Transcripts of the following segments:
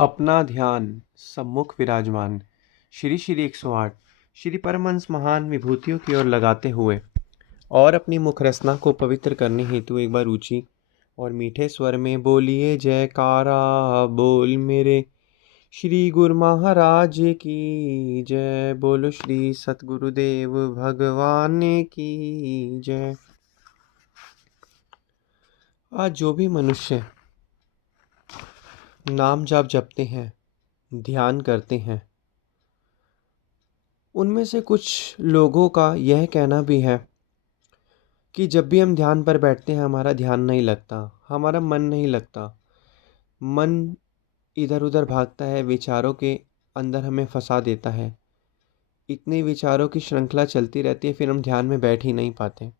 अपना ध्यान सम्मुख विराजमान। श्री श्री 108 श्री परमहंस महान विभूतियों की ओर लगाते हुए और अपनी मुख रसना को पवित्र करने हेतु एक बार ऊंची और मीठे स्वर में बोलिए जयकारा बोल मेरे श्री गुरु महाराज की जय। बोलो श्री सतगुरुदेव भगवान की जय। आज जो भी मनुष्य नाम जाप जपते हैं, ध्यान करते हैं, उनमें से कुछ लोगों का यह कहना भी है कि जब भी हम ध्यान पर बैठते हैं हमारा ध्यान नहीं लगता, हमारा मन नहीं लगता। मन इधर उधर भागता है, विचारों के अंदर हमें फंसा देता है। इतने विचारों की श्रृंखला चलती रहती है, फिर हम ध्यान में बैठ ही नहीं पाते।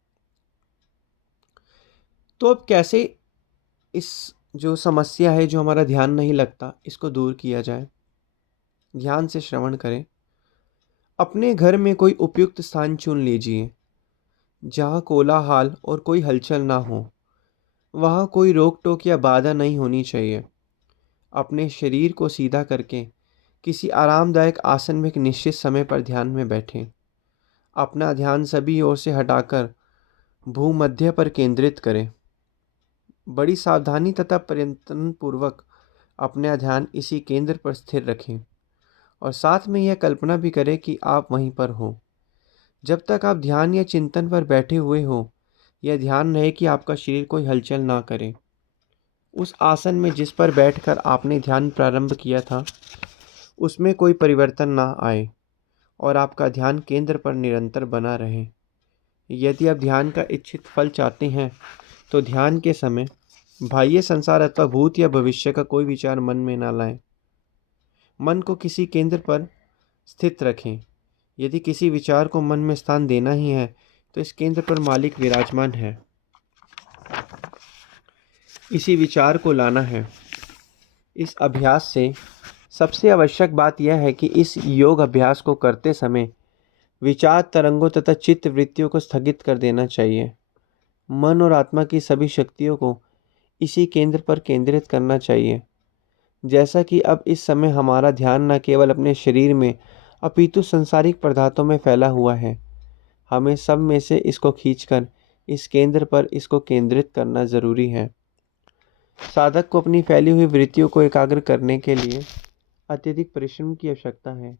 तो अब कैसे इस जो समस्या है, जो हमारा ध्यान नहीं लगता, इसको दूर किया जाए? ध्यान से श्रवण करें। अपने घर में कोई उपयुक्त स्थान चुन लीजिए जहाँ कोलाहल और कोई हलचल ना हो। वहाँ कोई रोक टोक या बाधा नहीं होनी चाहिए। अपने शरीर को सीधा करके किसी आरामदायक आसन में एक निश्चित समय पर ध्यान में बैठें। अपना ध्यान सभी ओर से हटाकर भूमध्य पर केंद्रित करें। बड़ी सावधानी तथा प्रयत्न पूर्वक अपना ध्यान इसी केंद्र पर स्थिर रखें और साथ में यह कल्पना भी करें कि आप वहीं पर हो। जब तक आप ध्यान या चिंतन पर बैठे हुए हो, यह ध्यान रहे कि आपका शरीर कोई हलचल ना करे। उस आसन में जिस पर बैठकर आपने ध्यान प्रारंभ किया था, उसमें कोई परिवर्तन ना आए और आपका ध्यान केंद्र पर निरंतर बना रहे। यदि आप ध्यान का इच्छित फल चाहते हैं तो ध्यान के समय बाह्य संसार अथवा भूत या भविष्य का कोई विचार मन में ना लाएं। मन को किसी केंद्र पर स्थित रखें। यदि किसी विचार को मन में स्थान देना ही है तो इस केंद्र पर मालिक विराजमान है, इसी विचार को लाना है। इस अभ्यास से सबसे आवश्यक बात यह है कि इस योग अभ्यास को करते समय विचार तरंगों तथा चित्त वृत्तियों को स्थगित कर देना चाहिए। मन और आत्मा की सभी शक्तियों को इसी केंद्र पर केंद्रित करना चाहिए। जैसा कि अब इस समय हमारा ध्यान न केवल अपने शरीर में अपितु संसारिक पदार्थों में फैला हुआ है, हमें सब में से इसको खींचकर इस केंद्र पर इसको केंद्रित करना जरूरी है। साधक को अपनी फैली हुई वृत्तियों को एकाग्र करने के लिए अत्यधिक परिश्रम की आवश्यकता है,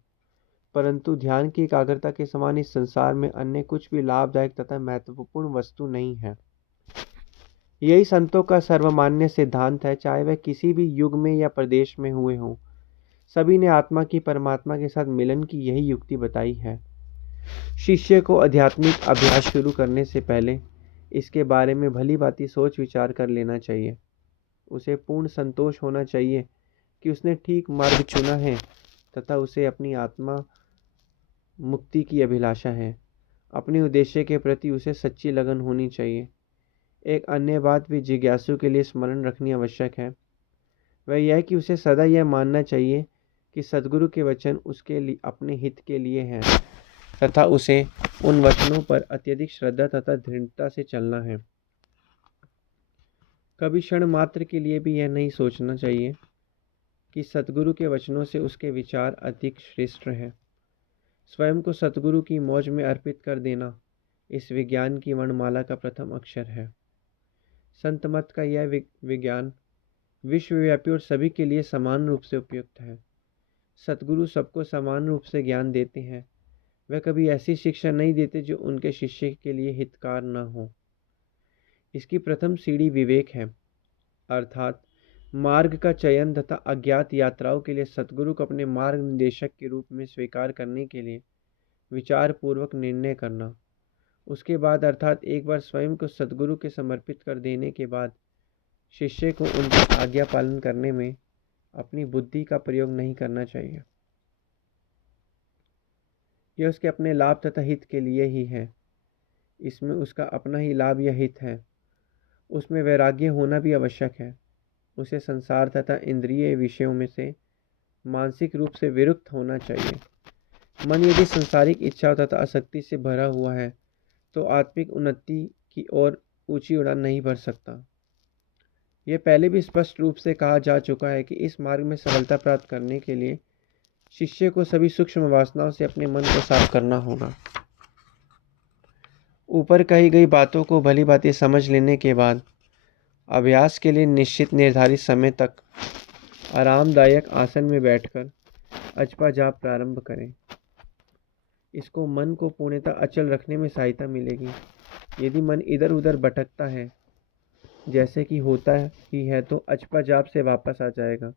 परंतु ध्यान की एकाग्रता के समान इस संसार में अन्य कुछ भी लाभदायक तथा महत्वपूर्ण वस्तु नहीं है। यही संतों का सर्वमान्य सिद्धांत है, चाहे वह किसी भी युग में या प्रदेश में हुए हों। सभी ने आत्मा की परमात्मा के साथ मिलन की यही युक्ति बताई है। शिष्य को आध्यात्मिक अभ्यास शुरू करने से पहले इसके बारे में भली भांति सोच विचार कर लेना चाहिए। उसे पूर्ण संतोष होना चाहिए कि उसने ठीक मार्ग चुना है तथा उसे अपनी आत्मा मुक्ति की अभिलाषा है। अपने उद्देश्य के प्रति उसे सच्ची लगन होनी चाहिए। एक अन्य बात भी जिज्ञासु के लिए स्मरण रखनी आवश्यक है, वह यह कि उसे सदा यह मानना चाहिए कि सद्गुरु के वचन उसके लिए अपने हित के लिए हैं तथा उसे उन वचनों पर अत्यधिक श्रद्धा तथा दृढ़ता से चलना है। कभी क्षण मात्र के लिए भी यह नहीं सोचना चाहिए कि सतगुरु के वचनों से उसके विचार अधिक श्रेष्ठ हैं। स्वयं को सतगुरु की मौज में अर्पित कर देना इस विज्ञान की वर्णमाला का प्रथम अक्षर है। संत मत का यह विज्ञान विश्वव्यापी और सभी के लिए समान रूप से उपयुक्त है। सतगुरु सबको समान रूप से ज्ञान देते हैं। वह कभी ऐसी शिक्षा नहीं देते जो उनके शिष्य के लिए हितकार न हो। इसकी प्रथम सीढ़ी विवेक है, अर्थात मार्ग का चयन तथा अज्ञात यात्राओं के लिए सतगुरु को अपने मार्ग निर्देशक के रूप में स्वीकार करने के लिए विचार पूर्वक निर्णय करना। उसके बाद अर्थात एक बार स्वयं को सतगुरु के समर्पित कर देने के बाद शिष्य को उनकी आज्ञा पालन करने में अपनी बुद्धि का प्रयोग नहीं करना चाहिए। यह उसके अपने लाभ तथा हित के लिए ही है। इसमें उसका अपना ही लाभ या हित है। उसमें वैराग्य होना भी आवश्यक है। उसे संसार तथा इंद्रिय विषयों में से मानसिक रूप से विरुक्त होना चाहिए। मन यदि संसारिक इच्छाओं तथा आसक्ति से भरा हुआ है तो आत्मिक उन्नति की ओर ऊंची उड़ान नहीं भर सकता। यह पहले भी स्पष्ट रूप से कहा जा चुका है कि इस मार्ग में सफलता प्राप्त करने के लिए शिष्य को सभी सूक्ष्म वासनाओं से अपने मन को साफ करना होगा। ऊपर कही गई बातों को भली भांति समझ लेने के बाद अभ्यास के लिए निश्चित निर्धारित समय तक आरामदायक आसन में बैठकर अचपा जाप प्रारंभ करें। इसको मन को पूर्णतः अचल रखने में सहायता मिलेगी। यदि मन इधर उधर भटकता है, जैसे कि होता ही है, तो अचपा जाप से वापस आ जाएगा।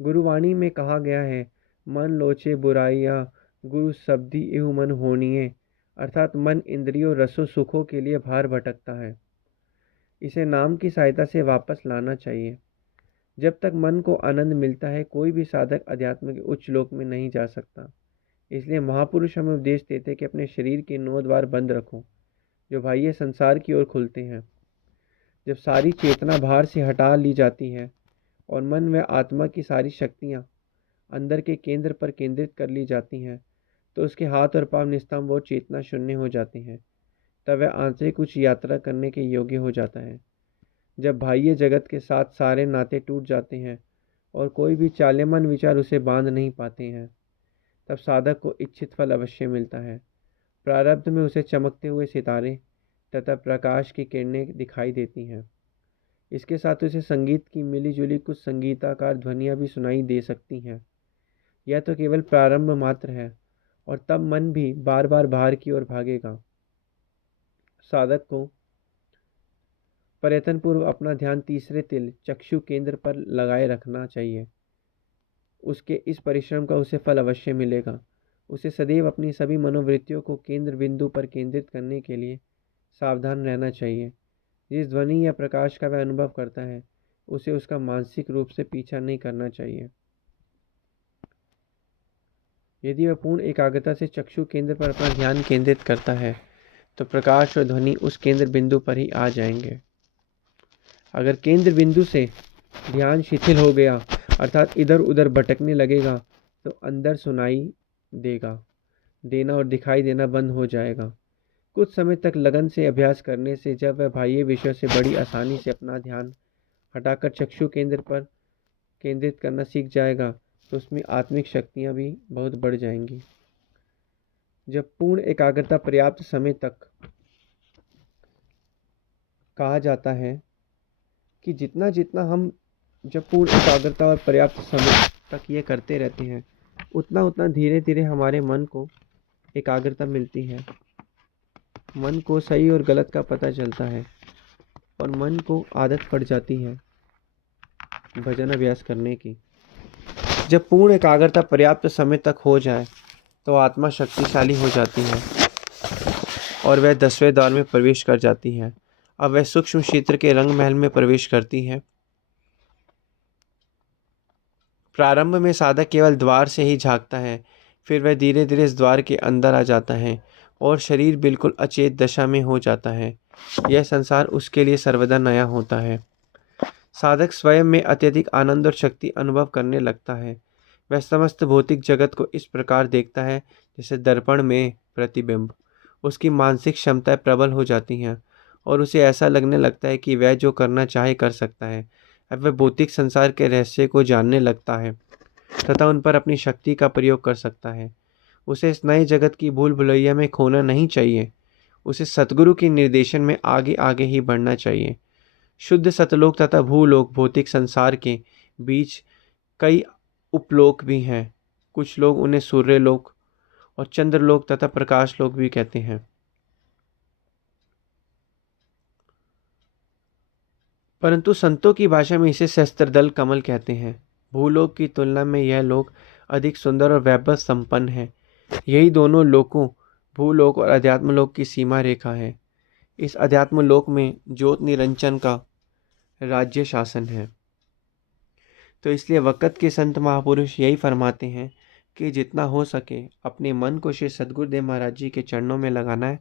गुरुवाणी में कहा गया है, मन लोचे बुराइयाँ गुरु शब्दी एहु मन होनिए, अर्थात मन इंद्रियों रसों सुखों के लिए बाहर भटकता है। इसे नाम की सहायता से वापस लाना चाहिए। जब तक मन को आनंद मिलता है, कोई भी साधक अध्यात्म के उच्च लोक में नहीं जा सकता। इसलिए महापुरुष हमें उपदेश देते कि अपने शरीर के 9 द्वार बंद रखो, जो बाह्य संसार की ओर खुलते हैं। जब सारी चेतना बाहर से हटा ली जाती है और मन व आत्मा की सारी शक्तियाँ अंदर के केंद्र पर केंद्रित कर ली जाती हैं, तो उसके हाथ और पांव निस्तंभ और चेतना शून्य हो जाते हैं। तब वह आंतरिक उच्च यात्रा करने के योग्य हो जाता है। जब बाह्य जगत के साथ सारे नाते टूट जाते हैं और कोई भी चाल्यमान विचार उसे बांध नहीं पाते हैं, तब साधक को इच्छित फल अवश्य मिलता है। प्रारब्ध में उसे चमकते हुए सितारे तथा प्रकाश की किरणें दिखाई देती हैं। इसके साथ उसे संगीत की मिलीजुली कुछ संगीताकार ध्वनियाँ भी सुनाई दे सकती हैं। यह तो केवल प्रारंभ मात्र है और तब मन भी बार बार बाहर की ओर भागेगा। साधक को प्रयत्नपूर्वक अपना ध्यान तीसरे तिल चक्षु केंद्र पर लगाए रखना चाहिए। उसके इस परिश्रम का उसे फल अवश्य मिलेगा। उसे सदैव अपनी सभी मनोवृत्तियों को केंद्र बिंदु पर केंद्रित करने के लिए सावधान रहना चाहिए। जिस ध्वनि या प्रकाश का वह अनुभव करता है, उसे उसका मानसिक रूप से पीछा नहीं करना चाहिए। यदि वह पूर्ण एकाग्रता से चक्षु केंद्र पर अपना ध्यान केंद्रित करता है, तो प्रकाश और ध्वनि उस केंद्र बिंदु पर ही आ जाएंगे। अगर केंद्र बिंदु से ध्यान शिथिल हो गया, अर्थात इधर उधर भटकने लगेगा, तो अंदर सुनाई देना और दिखाई देना बंद हो जाएगा। कुछ समय तक लगन से अभ्यास करने से जब वह बाह्य विषयों से बड़ी आसानी से अपना ध्यान हटाकर चक्षु केंद्र पर केंद्रित करना सीख जाएगा, तो उसमें आत्मिक शक्तियाँ भी बहुत बढ़ जाएंगी। जब पूर्ण एकाग्रता पर्याप्त समय तक कहा जाता है कि जितना जितना हम जब पूर्ण एकाग्रता और पर्याप्त समय तक ये करते रहते हैं, उतना उतना धीरे धीरे हमारे मन को एकाग्रता मिलती है। मन को सही और गलत का पता चलता है और मन को आदत पड़ जाती है भजन अभ्यास करने की। जब पूर्ण एकाग्रता पर्याप्त समय तक हो जाए, तो आत्मा शक्तिशाली हो जाती है और वह 10वें द्वार में प्रवेश कर जाती है। अब वह सूक्ष्म क्षेत्र के रंग महल में प्रवेश करती है। प्रारंभ में साधक केवल द्वार से ही झांकता है, फिर वह धीरे धीरे इस द्वार के अंदर आ जाता है और शरीर बिल्कुल अचेत दशा में हो जाता है। यह संसार उसके लिए सर्वदा नया होता है। साधक स्वयं में अत्यधिक आनंद और शक्ति अनुभव करने लगता है। वह समस्त भौतिक जगत को इस प्रकार देखता है जैसे दर्पण में प्रतिबिंब। उसकी मानसिक क्षमताएं प्रबल हो जाती हैं और उसे ऐसा लगने लगता है कि वह जो करना चाहे कर सकता है। अब वह भौतिक संसार के रहस्य को जानने लगता है तथा उन पर अपनी शक्ति का प्रयोग कर सकता है। उसे इस नए जगत की भूल भुलैया में खोना नहीं चाहिए। उसे सतगुरु के निर्देशन में आगे आगे ही बढ़ना चाहिए। शुद्ध सतलोक तथा भूलोक भौतिक संसार के बीच कई उपलोक भी हैं। कुछ लोग उन्हें सूर्यलोक और चंद्रलोक तथा प्रकाश लोक भी कहते हैं। परंतु संतों की भाषा में इसे सहस्त्रदल कमल कहते हैं। भूलोक की तुलना में यह लोक अधिक सुंदर और वैभव संपन्न है। यही दोनों लोकों, भूलोक और अध्यात्मलोक की सीमा रेखा है। इस अध्यात्मलोक में ज्योत निरंजन का राज्य शासन है। तो इसलिए वक़्त के संत महापुरुष यही फरमाते हैं कि जितना हो सके अपने मन को श्री सद्गुरुदेव महाराज जी के चरणों में लगाना है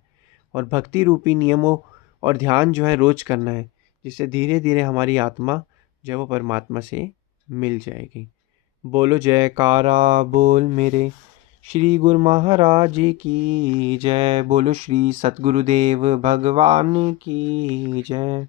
और भक्ति रूपी नियमों और ध्यान जो है रोज करना है, जिससे धीरे धीरे हमारी आत्मा जो है वो परमात्मा से मिल जाएगी। बोलो जयकारा बोल मेरे श्री गुरु महाराज की जय। बोलो श्री सतगुरुदेव भगवान की जय।